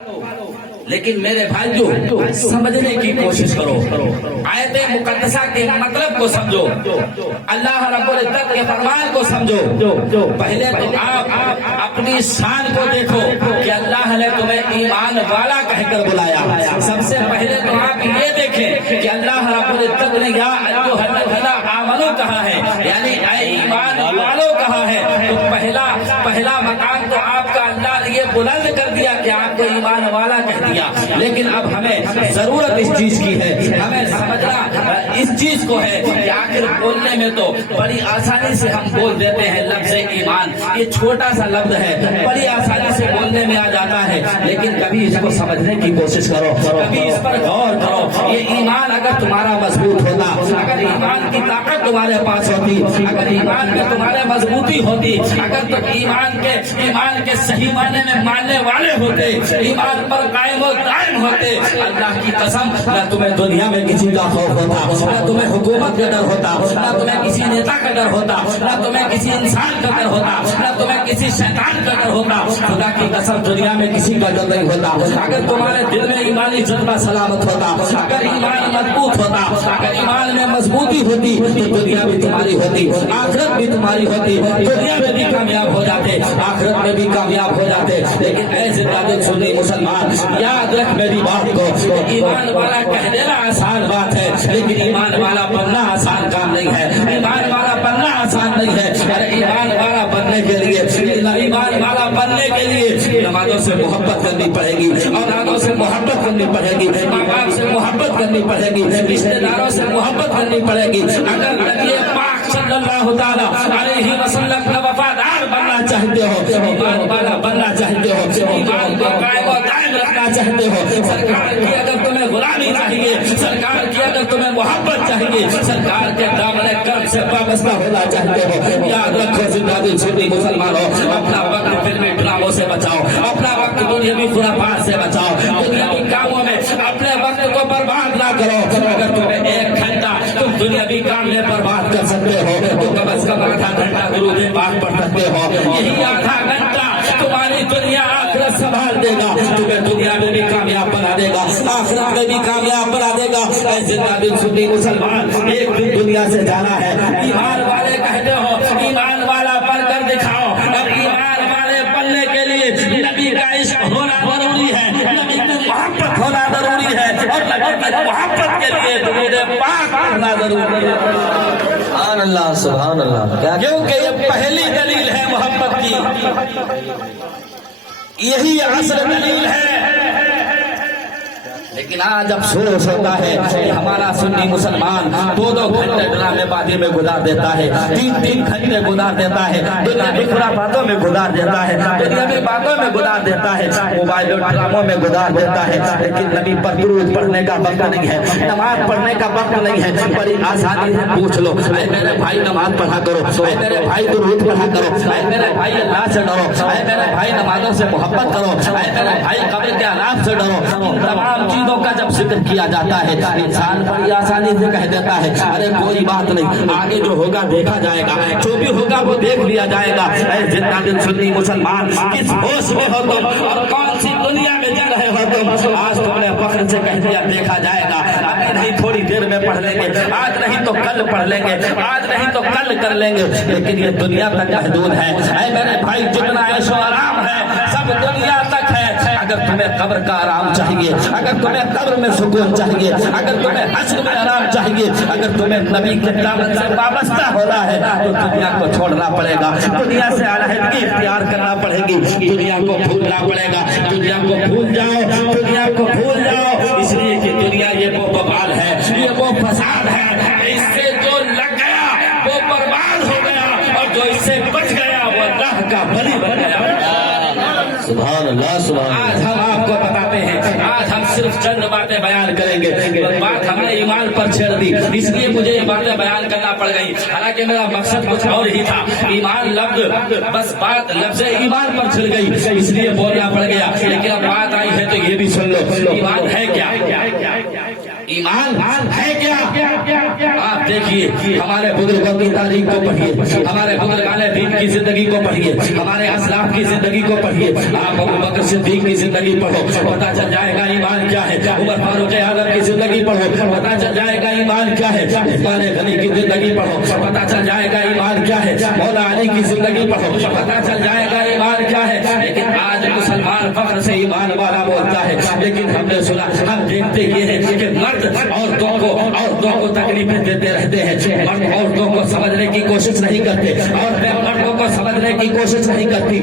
لیکن میرے بھائیو سمجھنے کی کوشش کرو، آیت مقدسہ کے مطلب کو سمجھو، اللہ رب العزت کے فرمان کو سمجھو۔ پہلے تو آپ اپنی شان کو دیکھو کہ اللہ نے تمہیں ایمان والا کہہ کر بلایا۔ سب سے پہلے تو آپ یہ دیکھیں کہ اللہ رب العزت نے یا ایھا الذین آمنوا کہا ہے، یعنی اے ایمان والوں کہا ہے۔ تو پہلا مقام تو آپ کا اللہ نے یہ بلند کر دیا کہ آپ کو ایمان والا کہہ دیا۔ لیکن اب ہمیں ضرورت اس چیز کی ہے، ہمیں سمجھنا اس چیز کو ہے کہ آخر بولنے میں تو بڑی آسانی سے ہم بول دیتے ہیں لفظ ایمان، یہ چھوٹا سا لفظ ہے، بڑی آسانی سے بولنے میں آ جاتا ہے، لیکن کبھی اس کو سمجھنے کی کوشش کرو، کبھی اس پر غور کرو۔ یہ ایمان اگر تمہارا مضبوط ہوتا، اگر ایمان کی طاقت تمہارے پاس ہوتی، اگر ایمان میں تمہارے مضبوطی ہوتی، اگر تم ایمان کے صحیح معنی میں ماننے والے ہوتے، ایمان پر قائم و دائم ہوتے، اللہ کی قسم نہ تمہیں دنیا میں کسی کا خوف ہوتا، نہ تمہیں حکومت کا ڈر ہوتا، نہ تمہیں کسی نیتا کا ڈر ہوتا، نہ تمہیں کسی انسان کا ڈر ہوتا، نہ تمہیں کسی شیطان کا ڈر ہوتا۔ خدا کی قسم دنیا میں کسی کا ڈر نہیں ہوتا۔ اگر تمہارے دل میں ایمانی جذبہ سلامت ہوتا، اگر ایمان مضبوط ہوتا، اگر ایمان میں مضبوطی ہوتی تو دنیا بھی تمہاری ہوتی، آخرت بھی تمہاری ہوتی، دنیا میں بھی کامیاب ہو جاتے، آخرت میں بھی کامیاب ہو جاتے۔ لیکن اے زندہ دل سنی مسلمان، یاد رکھ میری بات کو، ایمان والا کہہ دینا آسان بات ہے، لیکن ایمان والا بننا آسان کام نہیں ہے۔ ایمان والا بننا آسان نہیں ہے۔ ایمان والا بننے کے لیے، ایمان والا بننے کے لیے نمازوں سے محبت کرنی پڑے گی، اولادوں سے محبت کرنی پڑے گی، ماں باپ سے محبت کرنی پڑے گی، رشتے داروں سے محبت کرنی پڑے گی۔ اگر نبی پاک صلی اللہ تعالی علیہ وسلم کا وفادار بننا چاہتے ہو، ایمان والا بننا چاہتے ہو، ایمان کو قائم و دائم رکھنا چاہتے ہو، سرکار کی اگر تمہیں غلامی چاہیے، سرکار کی اگر تمہیں محبت چاہیے، سرکار کے دامن کرم سے وابستہ ہونا چاہتے ہو، یاد رکھو زندہ دل سنی مسلمانوں، اپنا وقت فلمی ڈراموں سے بچاؤ، اپنا وقت دنیاوی خرافات سے بچاؤ، دنیاوی کاموں میں اپنے وقت کو برباد نہ کرو۔ اگر تمہیں ایک گھنٹہ تم دنیاوی کام میں برباد کر سکتے ہو تو کم از کم آدھا گھنٹہ درود پاک پڑھ سکتے ہو۔ یہی آدھا گھنٹہ تمہاری دنیا آخرت سنبھال دے گا، تمہیں دنیا میں بھی کامیاب بنا دے گا، آخرت میں بھی کامیاب بنا دے گا۔ اے زندہ دل سنی مسلمان، ایک دن دنیا سے جانا ہے۔ ایمان والے کہتے ہو ایمان والا بن کر دکھاؤ، اور ایمان والے بننے کے لیے نبی کا عشق ہونا ضروری ہے، نبی کی محبت ہونا ضروری ہے، اور نبی کی محبت کے لیے درود پاک پڑھنا ضروری ہے۔ سبحان اللہ، سبحان اللہ۔ کیونکہ یہ پہلی دلیل ہے محبت کی، یہی اصل دلیل ہے۔ لیکن آج افسوس ہوتا ہے کہ ہمارا سنی مسلمان 2-2 گھنٹے ڈرامے بازی میں گزار دیتا ہے، 3-3 گھنٹے گزار دیتا ہے، دنیاوی خرافاتوں میں گزار دیتا ہے، دنیاوی باتوں میں گزار دیتا ہے، موبائل اور ڈراموں میں گزار دیتا ہے، لیکن نبی پر درود پڑھنے کا وقت نہیں ہے، نماز پڑھنے کا وقت نہیں ہے۔ بڑی آسانی سے پوچھ لو، اے میرے بھائی نماز پڑھا کرو، اے میرے بھائی درود پڑھا کرو، اے میرے بھائی اللہ سے ڈرو، اے میرے بھائی نمازوں سے محبت کرو، اے میرے بھائی قبر کے عذاب سے ڈرو۔ تمام چیزوں کا جب ذکر کیا جاتا ہے انسان بڑی آسانی سے کہہ دیتا ہے ارے کوئی بات نہیں، آگے جو ہوگا دیکھا جائے گا، جو بھی ہوگا وہ دیکھ لیا جائے گا۔ اے زندہ دل سنی مسلمان، کس ہوش میں ہو تم اور کون سی دنیا میں جا رہے ہو تم؟ آج تم نے فخر سے کہہ دیا دیکھا جائے گا، ابھی نہیں تھوڑی دیر میں پڑھ لیں گے، آج نہیں تو کل پڑھ لیں گے، آج نہیں تو کل کر لیں گے، لیکن یہ دنیا تک محدود ہے۔ اے میرے بھائی جتنا عیش و آرام ہے سب دنیا تک ہے۔ اگر تمہیں قبر کا آرام چاہیے، اگر تمہیں قبر میں سکون چاہیے، اگر تمہیں حشر میں آرام چاہیے، اگر تمہیں نبی کے دامن سے وابستہ ہونا ہے تو دنیا کو چھوڑنا پڑے گا، دنیا سے علیحدگی اختیار کرنا پڑے گی، دنیا کو بھولنا پڑے گا۔ دنیا کو بھول جاؤ، دنیا کو بھول جاؤ، اس لیے کہ دنیا یہ وہ ببال ہے، یہ وہ فساد ہے، اس سے جو لگ گیا وہ برباد ہو گیا، اور جو اس سے بچ گیا وہ اللہ کا ولی بن گیا۔ سبحان اللہ، سبحان اللہ۔ آج ہم آپ کو بتاتے ہیں، آج ہم صرف چند باتیں بیان کریں گے، بات ہم نے ایمان پر چھیڑ دی، اس لیے مجھے یہ باتیں بیان کرنا پڑ گئی، حالانکہ میرا مقصد کچھ اور ہی تھا۔ ایمان لفظ بس بات لفظ ایمان پر چھڑ گئی، اس لیے بولنا پڑ گیا، لیکن اب بات آئی ہے تو یہ بھی سن لو، ایمان ہے کیا؟ ایمان ہے کیا؟ آپ देखिए हमारे बुजुर्गों की तारीख को पढ़िए, हमारे बुजुर्गान दीन की जिंदगी को पढ़िए, हमारे असलाफ की जिंदगी को पढ़िए। आप अबू बकर सिद्दीक की जिंदगी पढ़ो, पता चल जाएगा ईमान क्या है। उमर फारूक आजम की जिंदगी पढ़ो, पता चल जाएगा ईमान क्या है। उस्मान गनी की जिंदगी पढ़ो, पता चल जाएगा ईमान क्या है। मौला अली की जिंदगी पढ़ो, पता चल जाएगा ईमान क्या है। लेकिन आज मुसलमान फख्र से ईमान वाला बोलता है, लेकिन हमने सुना, हम देखते ये है कि मर्द औरतों को तकलीफें देते रहते हैं। मर्द औरतों को समझने की कोशिश नहीं करते, औरतें मर्दों को समझने की कोशिश नहीं करती।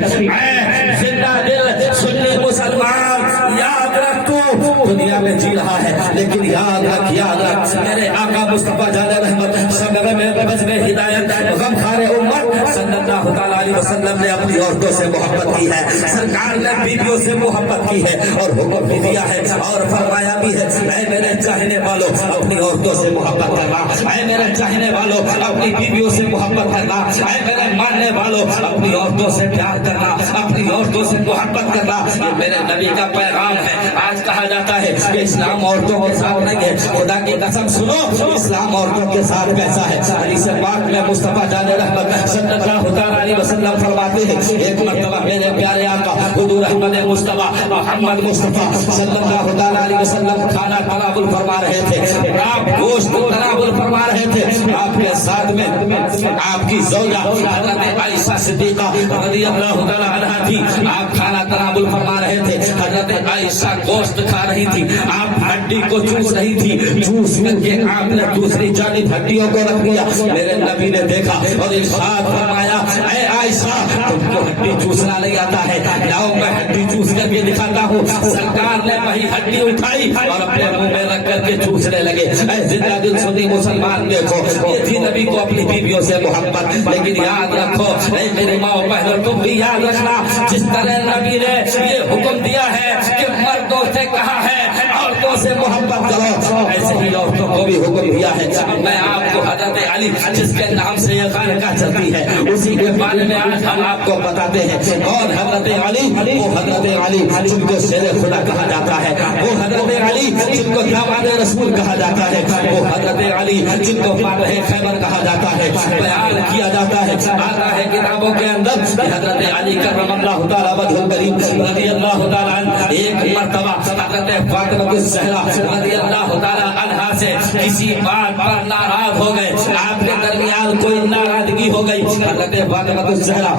जिंदा दिल सुन्नी मुसलमान याद रख, तू दुनिया में जी रहा है, लेकिन याद रख मेरे आका मुस्तफा जाने रहमत शब में बजने हिदायत गम खारे उम्मत सल्लल्लाहु अलैहि वसल्लम ने अपनी औरतों से मोहब्बत की है। सरकार ने बीवियों से मोहब्बत की है और हुक्म भी दिया है और फरमाया भी है, ऐ मेरे चाहने वालों अपनी औरतों से मोहब्बत करना, ऐ मेरे चाहने वालों अपनी बीवियों से मोहब्बत करना, ऐ मेरे मानने वालों अपनी औरतों से प्यार करना, अपनी औरतों से मोहब्बत करना। ये मेरे नबी का पैगाम है। आज कहा जाता है कि इस्लाम औरतों के साथ नहीं है। खुदा की कसम सुनो, इस्लाम औरतों के साथ कैसा है। हदीस पाक में मुस्तफा जाने रहमत सल्लल्लाहु अलैहि वसल्लम फरमाते हैं, एक मर्तबा मेरे प्यारे आका हुजूर अहमद मुस्तफा मोहम्मद मुस्तफा सल्लल्लाहु अलैहि वसल्लम खाना तनावुल फरमा रहे थे, आप गोश्त तनावुल फरमा रहे थे। आपके साथ में आपकी ज़ौजा हज़रत आयशा सिद्दीका रज़ियल्लाहु तआला अन्हा थी। आप खाना तनावुल फरमा रहे थे, हज़रत आयशा गोश्त खा रही थी, आप हड्डी को चूस रही थी। चूस करके आपने दूसरी जानिब हड्डियों को रख दिया। मेरे नबी ने देखा और इरशाद फरमाया, ऐ आयशा तुमको हड्डी चूसना नहीं आता है, लाओ मैं हड्डी चूस करके दिखाता हूँ। सरकार ने वही हड्डी उठाई और अपने मुंह में रख करके चूसने लगे। ऐ जिंदा दिल सुन्नी मुसलमान देखो, ये थी नबी को अपनी बीवियों से मोहब्बत। लेकिन याद रखो, ऐ मेरी माँ बहनों, तुम भी याद रखना, जिस तरह नबी ने ये हुक्म दिया है कि मर्दों से कहा है औरतों से मोहब्बत करो, ऐसे ही औरतों को भी हुक्म दिया है। मैं आपको हज़रत अली जिसके नाम से ये खानका चलती है उसी के बारे में आज हम आपको बताते हैं। और हज़रत अली, वो हज़रत अली जिनको शेर खुदा कहा जाता है, वो हज़रत अली जिनको दामाद रसूल कहा जाता है, वो हज़रत अली जिनको फातह खैबर कहा जाता है। बयान किया जाता है, आता है किताबों के अंदर हज़रत अली करमल्लाहु तआला वजहुल करीम रज़ियल्लाहु तआला अन्हु एक मर्तबा हज़रत फातिमा ज़हरा रज़ियल्लाहु तआला अन्हा से किसी बात पर नाराज हो गए। आपके दरमियान कोई नाराजगी हो गई। हज़रत फातिमा ज़हरा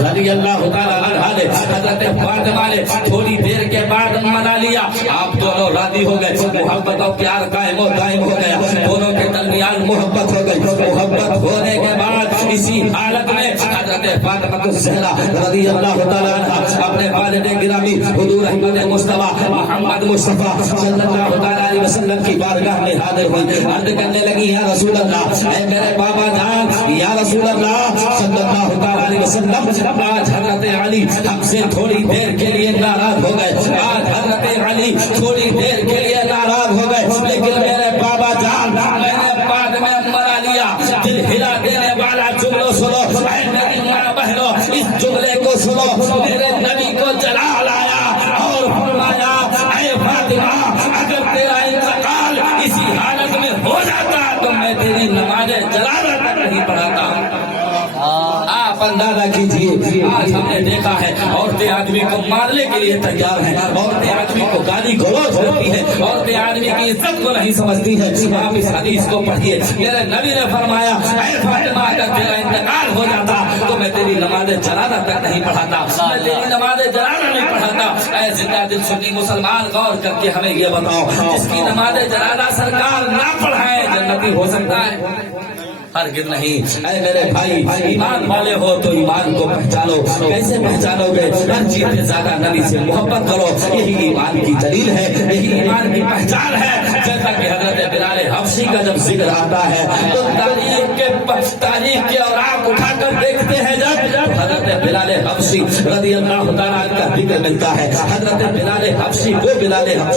रज़ियल्लाहु तआला अन्हा ने हज़रत फातिमा ने थोड़ी देर के बाद मना लिया। आप दोनों राजी हो गए, मोहब्बत और प्यार कायम हो गया, दोनों के दरमियान मोहब्बत हो गई। मोहब्बत होने के बाद इसी हालत में हज़रत फातिमा ज़हरा रज़ियल्लाहु तआला अन्हा अपने वालिद गिरामी हुजूर अहमद मुस्तफा मोहम्मद मुस्तफा सल्लल्लाहु अलैहि वसल्लम की बारगाह में हाजिर हुई। अर्ज करने लगी, या रसूल अल्लाह, ऐ मेरे बाबा जान, या रसूल अल्लाह सल्लल्लाहु अलैहि वसल्लम, आज हज़रत अली हमसे थोड़ी देर के लिए नाराज हो गए, आज हज़रत अली थोड़ी देर के लिए नाराज हो गए, लेकिन मेरे बाबा जान मैंने बाद में मना लिया। दिल हिला देने वाला जुमला सुनो, ऐ मेरी माँ बहनों, इस जुमले को सुनो। मेरे नबी को जलाल आया और फरमाया, ऐ फातिमा, अगर तेरा इंतकाल इसी हालत में हो जाता तो मैं तेरी नमाज़े जलालत तक नहीं पढ़ाता। आप अंदाजा कीजिए, आज हमने देखा है औरतें आदमी को मारने के लिए तैयार हैं, औरतें आदमी को गाली गलौज करती है, औरतें आदमी की इज्जत को नहीं समझती है। आप इस हदीस को पढ़िए, मेरे नबी ने फरमाया, ऐ फातिमा, अगर तेरा इंतकाल हो जाता तो मैं तेरी नमाज़े जनाजा तक नहीं पढ़ाता, मैं तेरी नमाज़े जनाजा नहीं पढ़ाता। ऐ जिंदा दिल सुन्नी मुसलमान, गौर करके हमें ये बताओ, जिसकी नमाज़े जनाजा सरकार ना पढ़ाए जन्नती हो सकता है? हरगिज़ नहीं। ऐ मेरे भाई, ईमान वाले हो तो ईमान को पहचानो। कैसे पहचानोगे? हर चीज से ज्यादा नबी से मोहब्बत करो, यही ईमान की दलील है, यही ईमान की पहचान है। जैसा कि हजरत बिलाल हबशी का जब जिक्र आता है तो तारीख के और आप उठाकर देखते हैं, जब हजरत बिलाल हबशी रज़ियल्लाहु तआला अन्हु का जिक्र मिलता है, हजरत बिलाल हबशी वो बिलाल